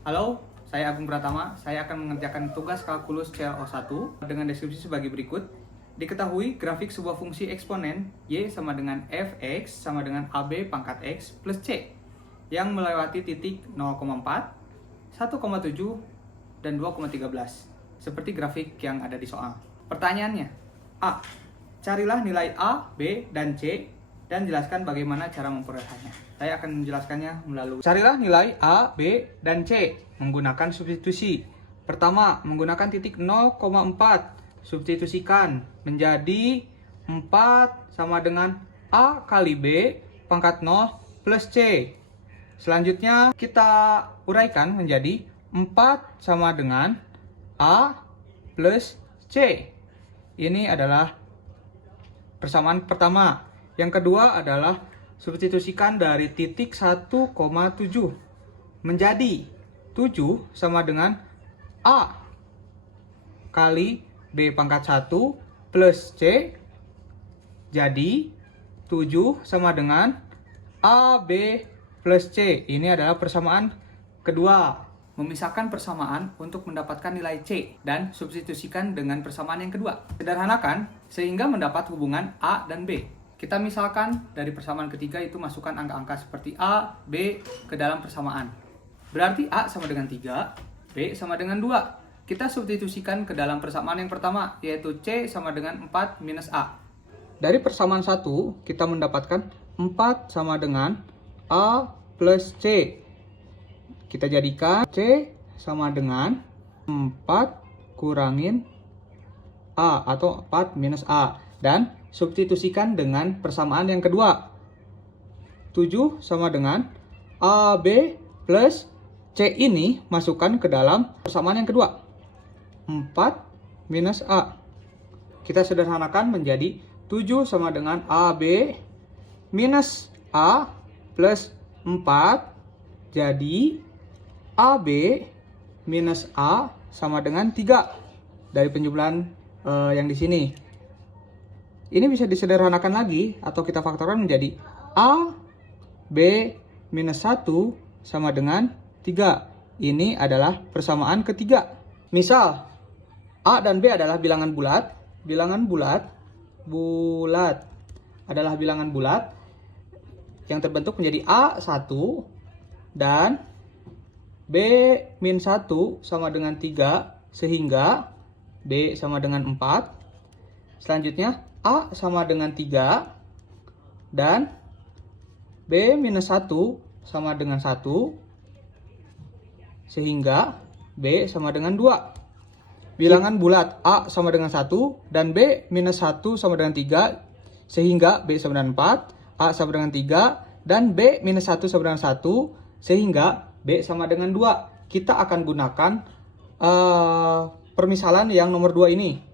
Halo, saya Agung Pratama. Saya akan mengerjakan tugas kalkulus CLO1 dengan deskripsi sebagai berikut. Diketahui grafik sebuah fungsi eksponen Y sama dengan Fx sama dengan AB pangkat X plus C yang melewati titik 0,4, 1,7, dan 2,13 seperti grafik yang ada di soal. Pertanyaannya, A. Carilah nilai A, B, dan C dan jelaskan bagaimana cara memperolehnya. Saya akan menjelaskannya melalui carilah nilai A, B, dan C menggunakan substitusi. Pertama, menggunakan titik 0,4. Substitusikan menjadi 4 sama dengan A kali B pangkat 0 plus C. Selanjutnya kita uraikan menjadi 4 sama dengan A plus C. Ini adalah persamaan pertama. Yang kedua adalah substitusikan dari titik 1,7 menjadi 7 sama dengan A kali B pangkat 1 plus C. Jadi 7 sama dengan AB plus C. Ini adalah persamaan kedua. Memisahkan persamaan untuk mendapatkan nilai C dan substitusikan dengan persamaan yang kedua. Sederhanakan sehingga mendapat hubungan A dan B. Kita misalkan dari persamaan ketiga itu masukkan angka-angka seperti A, B ke dalam persamaan. Berarti A sama dengan 3, B sama dengan 2. Kita substitusikan ke dalam persamaan yang pertama, yaitu C sama dengan 4 minus A. Dari persamaan 1, kita mendapatkan 4 sama dengan A plus C. Kita jadikan C sama dengan 4 kurangin A atau 4 minus A. Dan substitusikan dengan persamaan yang kedua. 7 sama dengan AB plus C ini masukkan ke dalam persamaan yang kedua. 4 minus A. Kita sederhanakan menjadi 7 sama dengan AB minus A plus 4. Jadi AB minus A sama dengan 3 dari penjumlahan yang di sini. Ini bisa disederhanakan lagi atau kita faktorkan menjadi A B minus 1 sama dengan 3. Ini adalah persamaan ketiga. Misal A dan B adalah bilangan bulat. Bilangan bulat adalah bilangan bulat yang terbentuk menjadi A1 dan B min 1 sama dengan 3 sehingga B sama dengan 4. Selanjutnya A sama dengan 3 dan B minus 1 sama dengan 1 sehingga B sama dengan 2. Bilangan bulat A sama dengan 1 dan B minus 1 sama dengan 3 sehingga B sama dengan 4, A sama dengan 3 dan B minus 1 sama dengan 1 sehingga B sama dengan 2. Kita akan gunakan permisalan yang nomor 2 ini.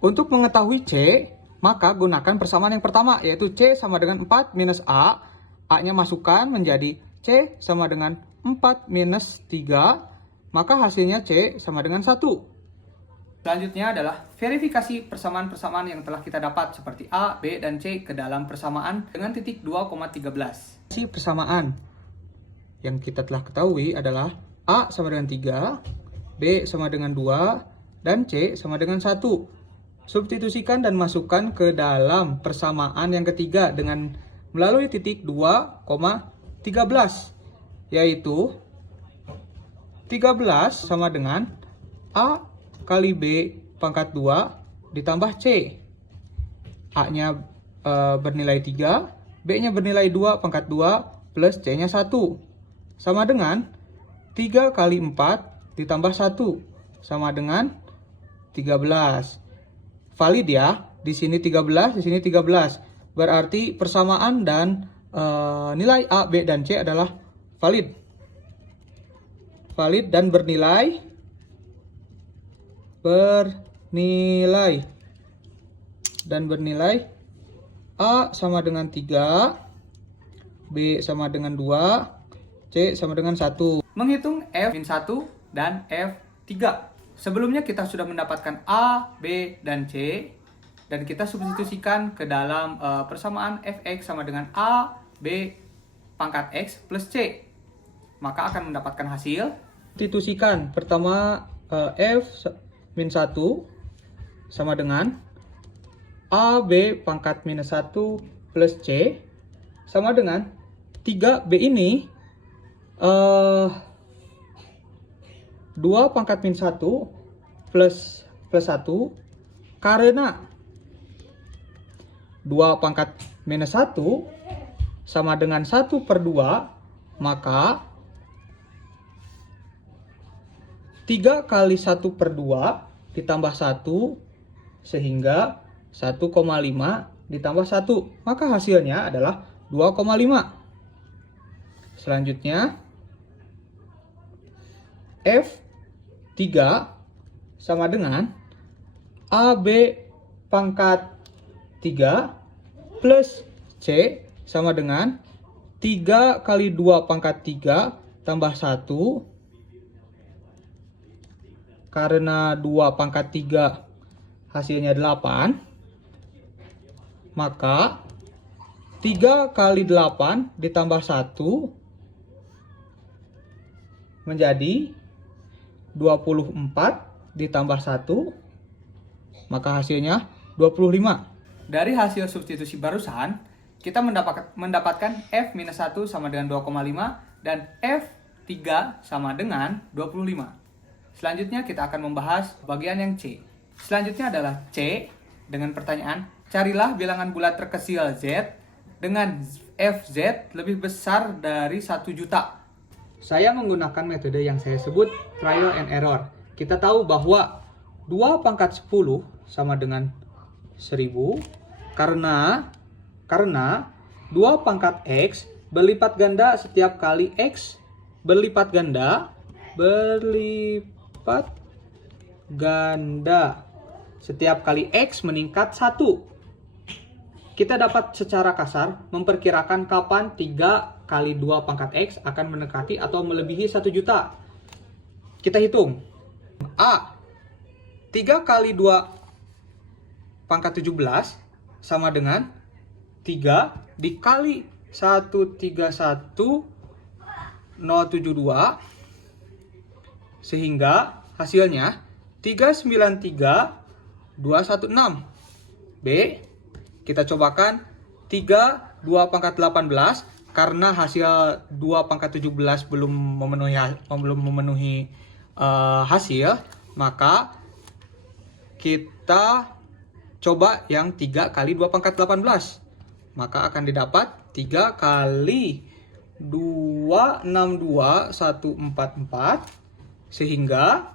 Untuk mengetahui C, maka gunakan persamaan yang pertama, yaitu C sama dengan 4 minus A. A-nya masukkan menjadi C sama dengan 4 minus 3, maka hasilnya C sama dengan 1. Selanjutnya adalah verifikasi persamaan-persamaan yang telah kita dapat seperti A, B, dan C ke dalam persamaan dengan titik 2,13. Persamaan yang kita telah ketahui adalah A sama dengan 3, B sama dengan 2, dan C sama dengan 1. Substitusikan dan masukkan ke dalam persamaan yang ketiga dengan melalui titik 2,13, yaitu 13 sama dengan A kali B pangkat 2 ditambah C. A-nya bernilai 3, B-nya bernilai 2 pangkat 2 plus C-nya 1. Sama dengan 3 kali 4 ditambah 1 sama dengan 13. Valid ya, di sini 13, di sini 13. Berarti persamaan dan nilai A, B, dan C adalah valid. Valid dan bernilai A sama dengan 3, B sama dengan 2, C sama dengan 1. Menghitung F-1 dan F3. Sebelumnya kita sudah mendapatkan A, B, dan C dan kita substitusikan ke dalam persamaan Fx sama dengan A, B, pangkat X plus C. maka akan mendapatkan hasil. Substitusikan pertama F-1 sama dengan AB pangkat minus 1 plus C sama dengan 3B ini 2 pangkat minus 1 plus 1 karena 2 pangkat minus 1 sama dengan 1/2, maka 3 kali 1/2 ditambah 1 sehingga 1,5 ditambah 1, maka hasilnya adalah 2,5. Selanjutnya F3 sama dengan AB pangkat 3 plus C sama dengan 3 kali 2 pangkat 3 tambah 1. Karena 2 pangkat 3 hasilnya 8, maka 3 kali 8 ditambah 1 menjadi 24 ditambah 1, maka hasilnya 25. Dari hasil substitusi barusan, kita mendapatkan F-1 sama dengan 2,5 dan F3 sama dengan 25. Selanjutnya kita akan membahas bagian yang C. Selanjutnya adalah C dengan pertanyaan, carilah bilangan bulat terkecil Z dengan FZ lebih besar dari 1 juta. Saya menggunakan metode yang saya sebut trial and error. Kita tahu bahwa 2 pangkat 10 sama dengan 1000 karena 2 pangkat X berlipat ganda setiap kali X berlipat ganda setiap kali X meningkat 1. Kita dapat secara kasar memperkirakan kapan 3 kali 2 pangkat X akan mendekati atau melebihi 1 juta. Kita hitung. A. 3 kali 2 pangkat 17 sama dengan 3 dikali 131,072 sehingga hasilnya 393,216. B. Kita cobakan 3 2 pangkat 18 karena hasil 2 pangkat 17 belum memenuhi hasil, maka kita coba yang 3 kali 2 pangkat 18, maka akan didapat 3 kali 262,144 sehingga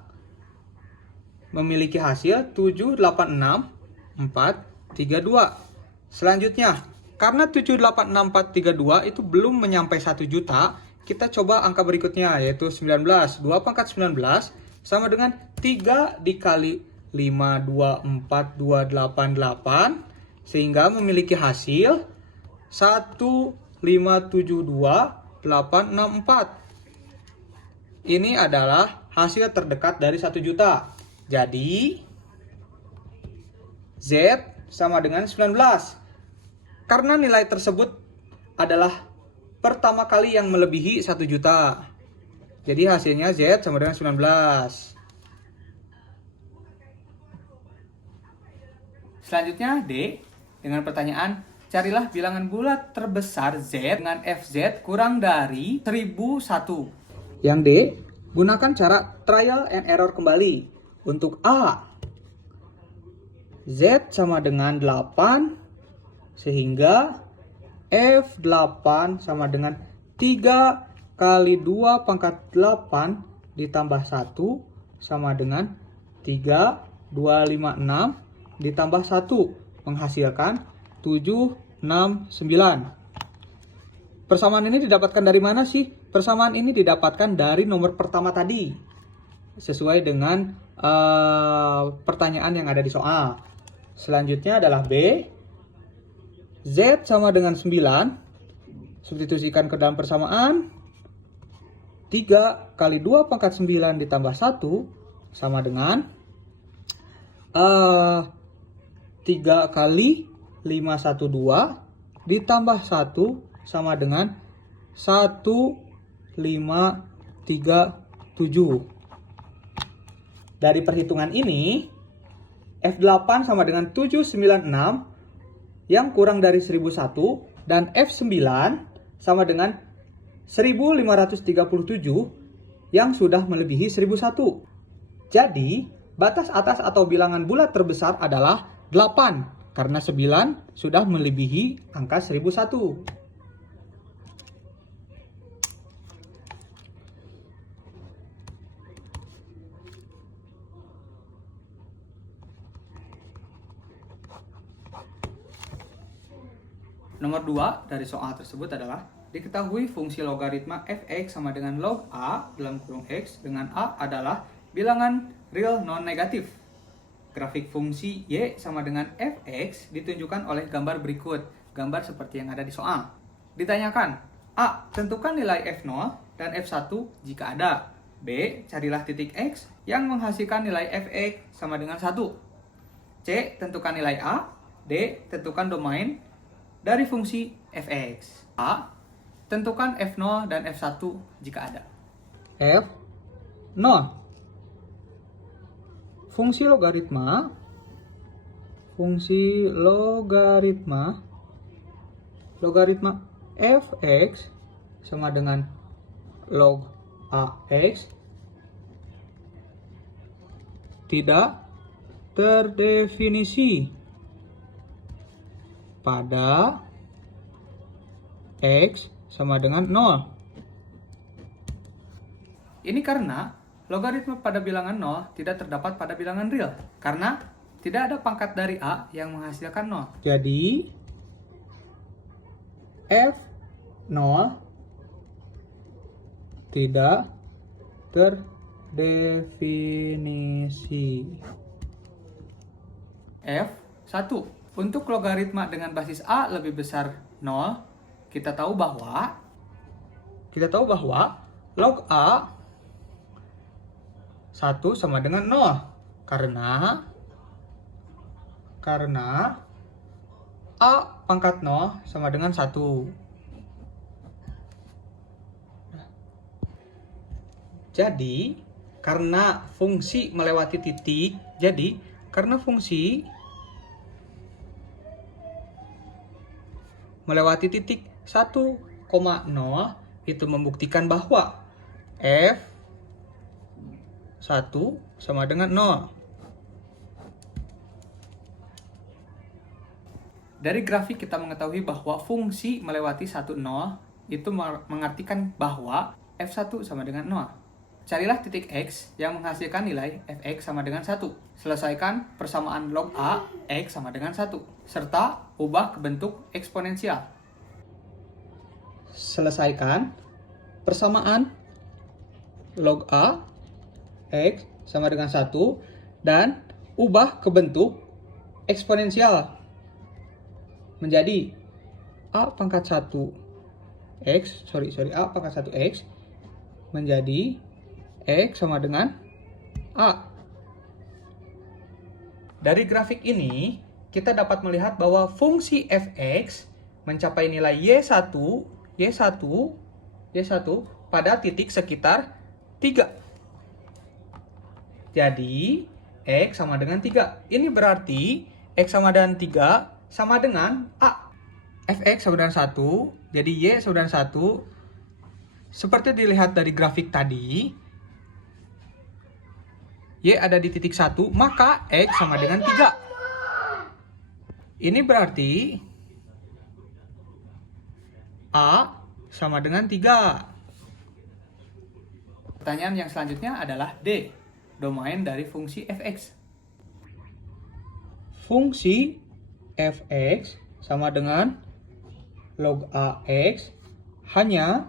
memiliki hasil 786,432. Selanjutnya, karena 786,432 itu belum menyampai 1 juta, kita coba angka berikutnya yaitu 19. 2 pangkat 19 sama dengan 3 dikali 524,288 sehingga memiliki hasil 1572864. Ini adalah hasil terdekat dari 1 juta. Jadi Z sama dengan 19. Karena nilai tersebut adalah pertama kali yang melebihi 1 juta. Jadi hasilnya Z sama dengan 19. Selanjutnya D dengan pertanyaan, carilah bilangan bulat terbesar Z dengan FZ kurang dari 1001. Yang D, gunakan cara trial and error kembali. Untuk A, Z sama dengan 8 sehingga F8 sama dengan 3 kali 2 pangkat 8 ditambah 1 sama dengan 3256 ditambah 1 menghasilkan 769. Persamaan ini didapatkan dari mana sih? Persamaan ini didapatkan dari nomor pertama tadi, sesuai dengan pertanyaan yang ada di soal. Selanjutnya adalah B. Z sama dengan 9. Substitusikan ke dalam persamaan. 3 kali 2 pangkat 9 ditambah 1 sama dengan 3 kali 512 ditambah 1 sama dengan 1 Dari perhitungan ini, F8 sama dengan 796 yang kurang dari 1001 dan F9 sama dengan 1537 yang sudah melebihi 1001. Jadi, batas atas atau bilangan bulat terbesar adalah 8 karena 9 sudah melebihi angka 1001. Nomor 2 dari soal tersebut adalah diketahui fungsi logaritma fx sama dengan log a dalam kurung x dengan a adalah bilangan real non-negatif. Grafik fungsi y sama dengan fx ditunjukkan oleh gambar berikut, gambar seperti yang ada di soal. Ditanyakan, a. Tentukan nilai f0 dan f1 jika ada. b. Carilah titik x yang menghasilkan nilai fx sama dengan 1. c. Tentukan nilai a. d. Tentukan domain dari fungsi fx. A. Tentukan f0 dan f1 jika ada. F0. Fungsi logaritma fx sama dengan log ax tidak terdefinisi pada x sama dengan 0. Ini karena logaritma pada bilangan 0 tidak terdapat pada bilangan real. Karena tidak ada pangkat dari a yang menghasilkan 0. Jadi, f0 tidak terdefinisi. F1. Untuk logaritma dengan basis A lebih besar 0, kita tahu bahwa log A 1 sama dengan 0. Karena A pangkat 0 sama dengan 1. Jadi, karena fungsi melewati titik, melewati titik 1,0 itu membuktikan bahwa F1 sama dengan 0. Dari grafik kita mengetahui bahwa fungsi melewati 1,0 itu mengartikan bahwa F1 sama dengan 0. Carilah titik X yang menghasilkan nilai Fx sama dengan 1. Selesaikan persamaan log A, X sama dengan 1. Serta ubah ke bentuk eksponensial. Selesaikan persamaan log A, X sama dengan 1. Dan ubah ke bentuk eksponensial. Menjadi A pangkat 1 X, A pangkat 1 X menjadi X sama dengan A. Dari grafik ini, kita dapat melihat bahwa fungsi fx mencapai nilai y1 pada titik sekitar 3. Jadi, x sama dengan 3. Ini berarti x sama dengan 3 sama dengan A. Fx sama dengan 1, jadi y sama dengan 1. Seperti dilihat dari grafik tadi, y ada di titik 1, maka x sama dengan 3. Ini berarti A sama dengan 3. Pertanyaan yang selanjutnya adalah D, domain dari fungsi fx. Fungsi fx sama dengan log ax hanya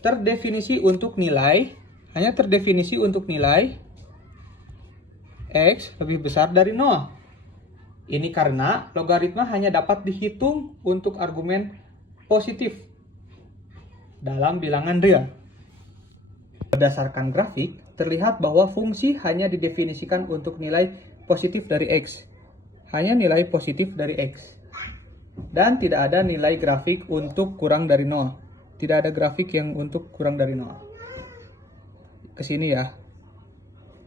terdefinisi untuk nilai x lebih besar dari 0. Ini karena logaritma hanya dapat dihitung untuk argumen positif dalam bilangan real. Berdasarkan grafik, terlihat bahwa fungsi hanya didefinisikan untuk nilai positif dari x. Hanya nilai positif dari x. Dan tidak ada nilai grafik untuk kurang dari 0. tidak ada grafik yang untuk kurang dari 0. Ke sini ya.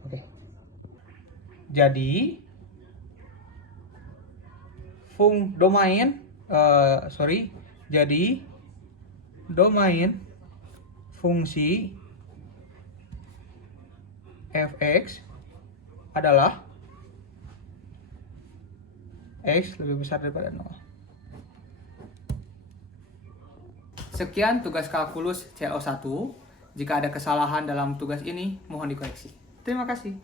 Oke. Jadi domain fungsi fx adalah x lebih besar daripada 0. Sekian tugas kalkulus CO1. Jika ada kesalahan dalam tugas ini, mohon dikoreksi. Terima kasih.